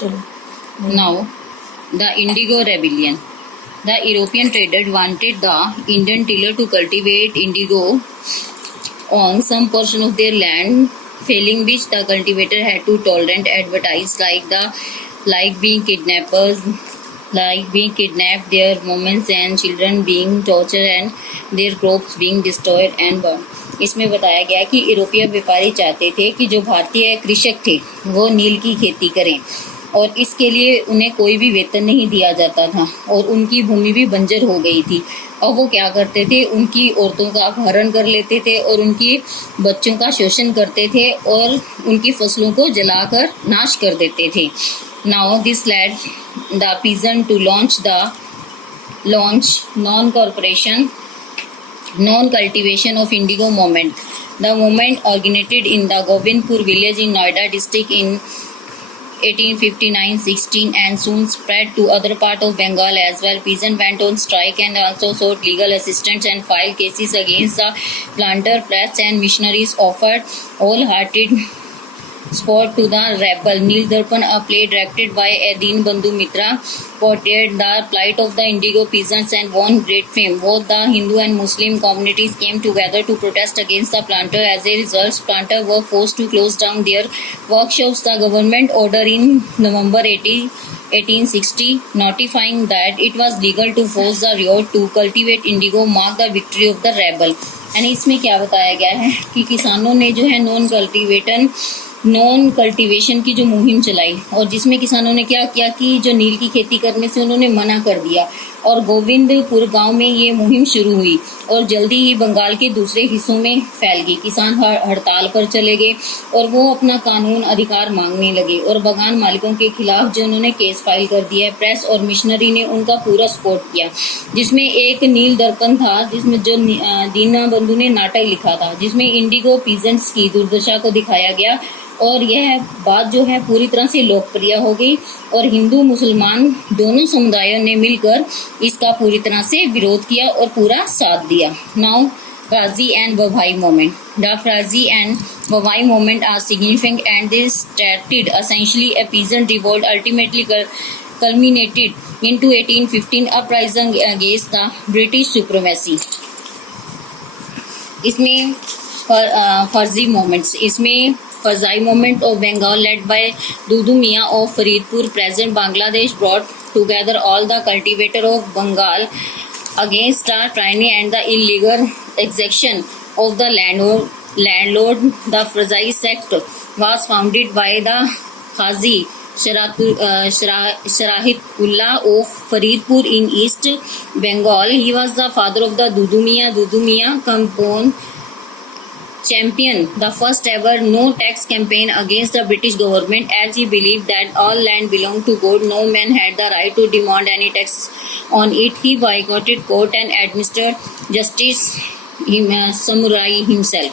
चलो Now, the Indigo Rebellion. The European trader wanted the Indian tiller to cultivate indigo on some portion of their land, failing which the cultivator had to tolerate advertise like being kidnappers, like being kidnapped, their women and children being tortured and their crops being destroyed and burned. इसमें बताया गया कि यूरोपीय व्यापारी चाहते थे कि जो भारतीय कृषक थे वो नील की खेती करें और इसके लिए उन्हें कोई भी वेतन नहीं दिया जाता था और उनकी भूमि भी बंजर हो गई थी। और वो क्या करते थे, उनकी औरतों का अपहरण कर लेते थे और उनकी बच्चों का शोषण करते थे और उनकी फसलों को जलाकर नाश कर देते थे। Now this led the peasant to launch non cultivation of indigo movement. The movement originated in the Govindpur village in Noida district in 1859-16 and soon spread to other part of Bengal as well. Peasants went on strike and also sought legal assistance and filed cases against the planter press, and missionaries offered wholehearted support to the rebel. Neel Darpan, a play directed by Deenbandhu Mitra, portrayed the plight of the indigo peasants and won great fame. Both the Hindu and Muslim communities came together to protest against the planter. As a result, planters were forced to close down their workshops. The government order in November 1860 notifying that it was legal to force the riot to cultivate indigo marked the victory of the rebel. यानी इसमें क्या बताया गया है कि किसानों ने जो है नॉन कल्टीवेशन की जो मुहिम चलाई और जिसमें किसानों ने क्या किया कि जो नील की खेती करने से उन्होंने मना कर दिया और गोविंदपुर गांव में ये मुहिम शुरू हुई और जल्दी ही बंगाल के दूसरे हिस्सों में फैल गई। किसान हड़ताल पर चले गए और वो अपना कानून अधिकार मांगने लगे और बागान मालिकों के खिलाफ जो उन्होंने केस फाइल कर दिया। प्रेस और मिशनरी ने उनका पूरा सपोर्ट किया, जिसमें एक नील दर्पण था जिसमें जो दीनबंधु ने नाटक लिखा था जिसमें इंडिगो पीजेंट्स की दुर्दशा को दिखाया गया और यह बात जो है पूरी तरह से लोकप्रिय हो गई और हिंदू मुसलमान दोनों समुदायों ने मिलकर इसका पूरी तरह से विरोध किया और पूरा साथ दिया। Now Frazi and Vavai movement. The Frazi and Vavai movement are significant and they started essentially a peasant revolt, ultimately culminated into 1815 uprising against the British supremacy. इसमें फर्जी मूवमेंट्स, इसमें फजाई movement of Bengal led by Dudu Mian of Faridpur, present Bangladesh, brought together all the cultivators of Bengal against the tyranny and the illegal exaction of the landlord. The Fazai sect was founded by the Haji Sharahitullah of Faridpur in East Bengal. He was the father of the Dudu Mian. Dudu Mian campaign championed the first ever no tax campaign against the British government, as he believed that all land belonged to God. No man had the right to demand any tax on it. He boycotted court and administered justice samurai himself.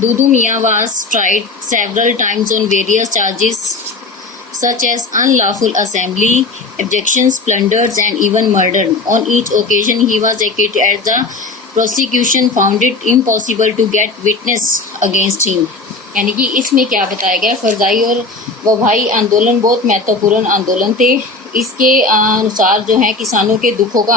Dudu Mian was tried several times on various charges such as unlawful assembly, abjections, plunders, and even murder. On each occasion, he was acquitted as the prosecution found it impossible to get witness against him. यानी कि इसमें क्या बताया गया, फरजाई और वभाई आंदोलन बहुत महत्वपूर्ण आंदोलन थे। इसके अनुसार जो है किसानों के दुखों का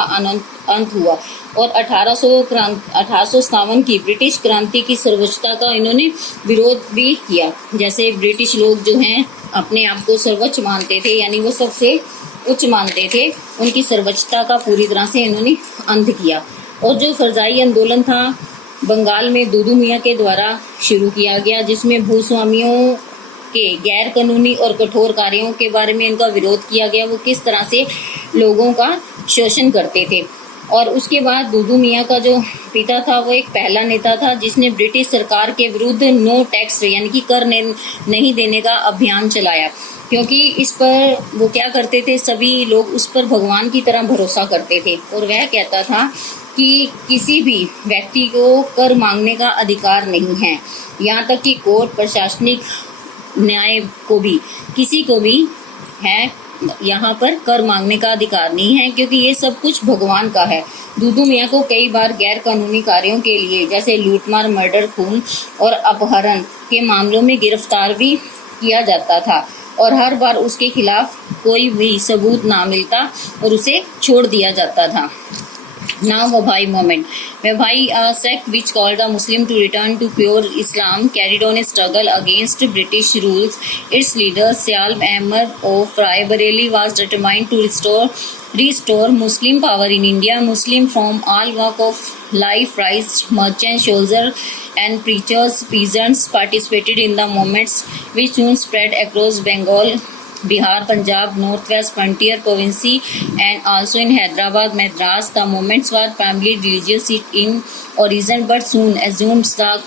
अंत हुआ और 1857 की ब्रिटिश क्रांति की सर्वोच्चता का इन्होंने विरोध भी किया। जैसे ब्रिटिश लोग जो हैं अपने आप को सर्वोच्च मानते थे, यानी वो सबसे उच्च मानते थे, उनकी सर्वोच्चता का पूरी तरह से इन्होंने अंत किया। और जो फरजाई आंदोलन था बंगाल में दुदू मियाँ के द्वारा शुरू किया गया, जिसमें भूस्वामियों के गैर कानूनी और कठोर कार्यों के बारे में इनका विरोध किया गया, वो किस तरह से लोगों का शोषण करते थे। और उसके बाद दुदू मियाँ का जो पिता था वो एक पहला नेता था जिसने ब्रिटिश सरकार के विरुद्ध नो टैक्स यानी कि कर नहीं देने का अभियान चलाया, क्योंकि इस पर वो क्या करते थे, सभी लोग उस पर भगवान की तरह भरोसा करते थे और वह कहता था कि किसी भी व्यक्ति को कर मांगने का अधिकार नहीं है, यहाँ तक कि कोर्ट प्रशासनिक न्याय को भी किसी को भी है यहाँ पर कर मांगने का अधिकार नहीं है, क्योंकि ये सब कुछ भगवान का है। दुदू मियाँ को कई बार गैर कानूनी कार्यों के लिए जैसे लूटमार, मर्डर, खून और अपहरण के मामलों में गिरफ्तार भी किया जाता था। और हर बार उसके खिलाफ कोई भी सबूत ना मिलता और उसे छोड़ दिया जाता था। Now Wahhabi movement. Wahhabi, a sect which called the Muslim to return to pure Islam, carried on a struggle against British rules. Its leader Syal Ahmad of Raebareli was determined to restore Muslim power in India. Muslims from all walks of life, priests, merchants, soldiers, and preachers, peasants participated in the movements, which soon spread across Bengal, Bihar, Punjab, Northwest Frontier Province, and also in Hyderabad, Madras. The movements were primarily religious in origin, but soon assumed the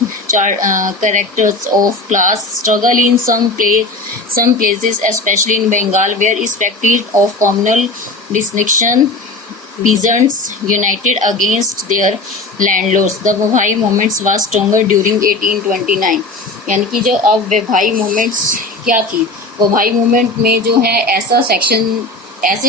characters of class struggle in some places, especially in Bengal, where irrespective of communal distinction, peasants united against their landlords. The Wahhabi movements was stronger during 1829. यानी कि जो अब वहाई movements क्या थी, वहाई movement में जो है ऐसे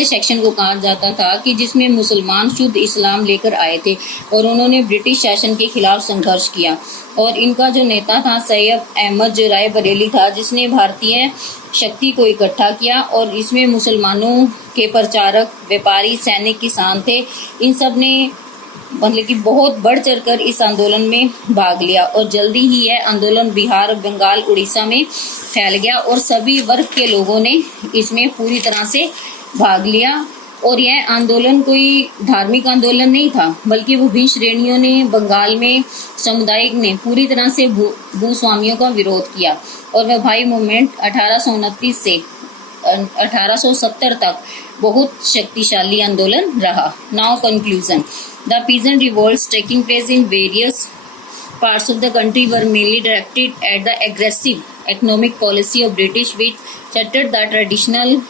सेक्शन को कहा जाता था कि जिसमें मुसलमान शुद्ध इस्लाम लेकर आए थे और उन्होंने ब्रिटिश शासन के खिलाफ संघर्ष किया। और इनका जो नेता था सैयद अहमद जो राय बरेली था, जिसने भारतीय शक्ति को इकट्ठा किया और इसमें मुसलमानों के प्रचारक, व्यापारी, सैनिक, किसान थे। इन सब ने मतलब कि बहुत बढ़ चढ़कर इस आंदोलन में भाग लिया और जल्दी ही यह आंदोलन बिहार, बंगाल, उड़ीसा में फैल गया और सभी वर्ग के लोगों ने इसमें पूरी तरह से भाग लिया। और यह आंदोलन कोई धार्मिक आंदोलन नहीं था, बल्कि विभिन्न श्रेणियों ने बंगाल में समुदाय ने पूरी तरह से भूस्वामियों का विरोध किया। और वहाई मूवमेंट 1829 से 1870 तक बहुत शक्तिशाली आंदोलन रहा। Now conclusion, the peasant revolts taking place in various parts of the country were mainly directed at the aggressive economic policy of British, which shattered the traditional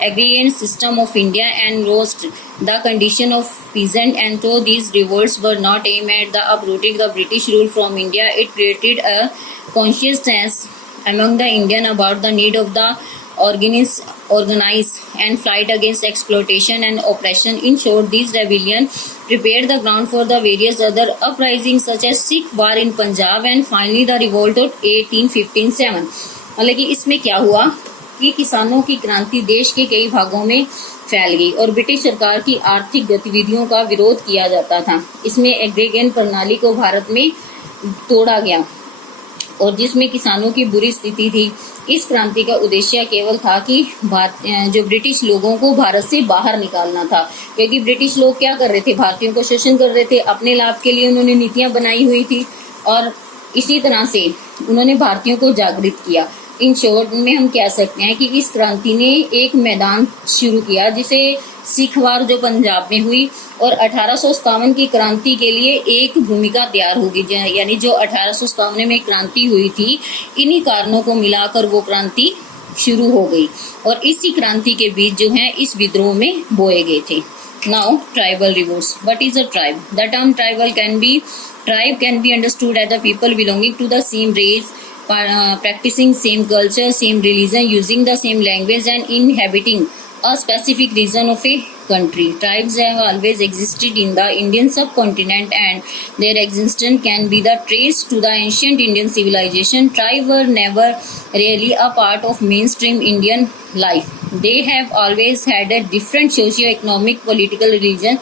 agrarian system of India and worsened the condition of peasant. And though these revolts were not aimed at the uprooting the British rule from India, it created a consciousness among the Indian about the need of the organize and fight against exploitation and oppression. In short, these rebellion prepared the ground for the various other uprisings such as Sikh war in Punjab and finally the revolt of 1857. मतलब कि इसमें क्या हुआ कि किसानों की क्रांति देश के कई भागों में फैल गई और ब्रिटिश सरकार की आर्थिक गतिविधियों का विरोध किया जाता था। इसमें एग्रीगेशन प्रणाली को भारत में तोड़ा गया और जिसमें किसानों की बुरी स्थिति थी। इस क्रांति का उद्देश्य केवल था कि जो ब्रिटिश लोगों को भारत से बाहर निकालना था, क्योंकि ब्रिटिश लोग क्या कर रहे थे, भारतीयों को शोषण कर रहे थे। अपने लाभ के लिए उन्होंने नीतियां बनाई हुई थी और इसी तरह से उन्होंने भारतीयों को जागृत किया। इन शॉर्ट में हम कह सकते हैं कि इस क्रांति ने एक मैदान शुरू किया जिसे सिख वार जो पंजाब में हुई और 1857 की क्रांति के लिए एक भूमिका तैयार होगी। यानी जो 1857 में क्रांति हुई थी, इन्हीं कारणों को मिलाकर वो क्रांति शुरू हो गई और इसी क्रांति के बीच जो है इस विद्रोह में बोए गए थे। Now tribal revolts. What is a tribe? The term tribe can be understood as the people belonging to the same race, practicing same culture, same religion, using the same language and inhabiting a specific region of a country. Tribes have always existed in the Indian subcontinent and their existence can be traced to the ancient Indian civilization. Tribes were never really a part of mainstream Indian life. They have always had a different socio-economic, political, religion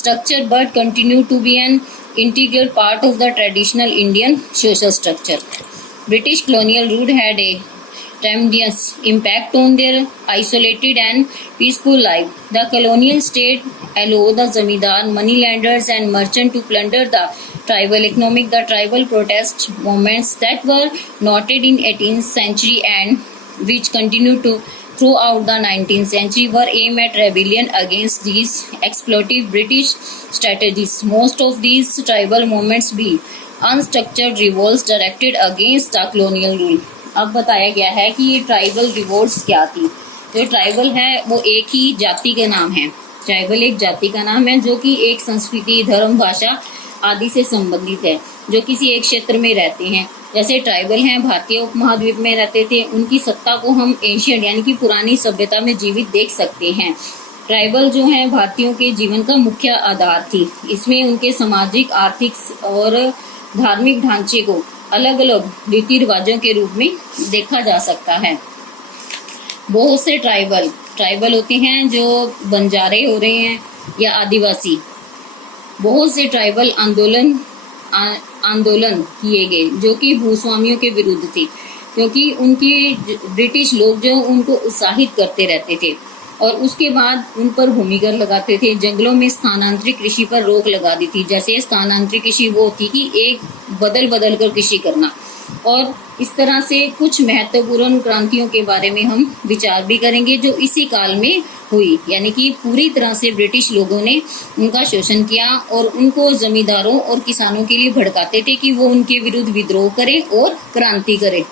structure but continue to be an integral part of the traditional Indian social structure. British colonial rule had a tremendous impact on their isolated and peaceful life. The colonial state allowed the zamindar, moneylenders and merchants to plunder the tribal economy. The tribal protest movements that were noted in 18th century and which continued to throughout the 19th century were aimed at rebellion against these exploitative British strategies. Most of these tribal movements be unstructured revolts directed against the colonial rule. अब बताया गया है कि ये tribal revolts क्या थी। जो tribal है वो एक ही जाति का नाम है। ट्राइबल एक जाति का नाम है जो कि एक संस्कृति, धर्म, भाषा आदि से संबंधित है, जो किसी एक क्षेत्र में रहते हैं। जैसे ट्राइबल हैं भारतीय उपमहाद्वीप में रहते थे, उनकी सत्ता को हम एशियन यानी कि पुरानी सभ्यता में जीवित देख सकते हैं। ट्राइबल जो है भारतीयों के जीवन का मुख्य आधार थी। इसमें उनके सामाजिक, आर्थिक और धार्मिक ढांचे को अलग अलग रीति रिवाजों के रूप में देखा जा सकता है। बहुत से ट्राइबल होते हैं जो बंजारे हो रहे हैं या आदिवासी, बहुत से ट्राइबल आंदोलन किए गए जो कि भूस्वामियों के विरुद्ध थे, क्योंकि उनके ब्रिटिश लोग जो उनको उत्साहित करते रहते थे और उसके बाद उन पर भूमिकर लगाते थे। जंगलों में स्थानांतरित कृषि पर रोक लगा दी थी। जैसे स्थानांतरित कृषि वो थी कि एक बदल बदल कर कृषि करना, और इस तरह से कुछ महत्वपूर्ण क्रांतियों के बारे में हम विचार भी करेंगे जो इसी काल में हुई, यानी कि पूरी तरह से ब्रिटिश लोगों ने उनका शोषण किया और उनको जमींदारों और किसानों के लिए भड़काते थे कि वो उनके विरुद्ध विद्रोह करें और क्रांति करें।